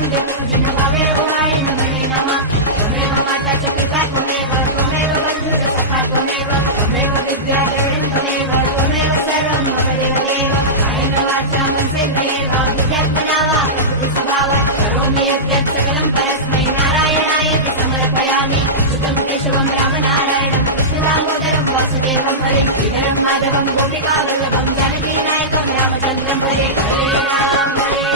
वन्दे पूजन भावेरघोराय नमः त्वमेव माता च पिता त्वमेव बन्धुश्च सखा त्वमेव विद्याधरणं त्वमेव सर्वं मम देवदेव कायेन वाचा मनसेन्द्रियेण बुद्ध्यात्मना वा प्रकृतिस्वभावः करोमि यद्यत् सकलं परस्मै नारायणायेति समर्पयामि श्रुतं केशवं रामनारायणं कृष्णदामोदरं वासुदेवं हरिं श्रीधरं माधवं गोपिकावल्लभं जानकीनायकं रामचन्द्रं हरे हरे राम हरे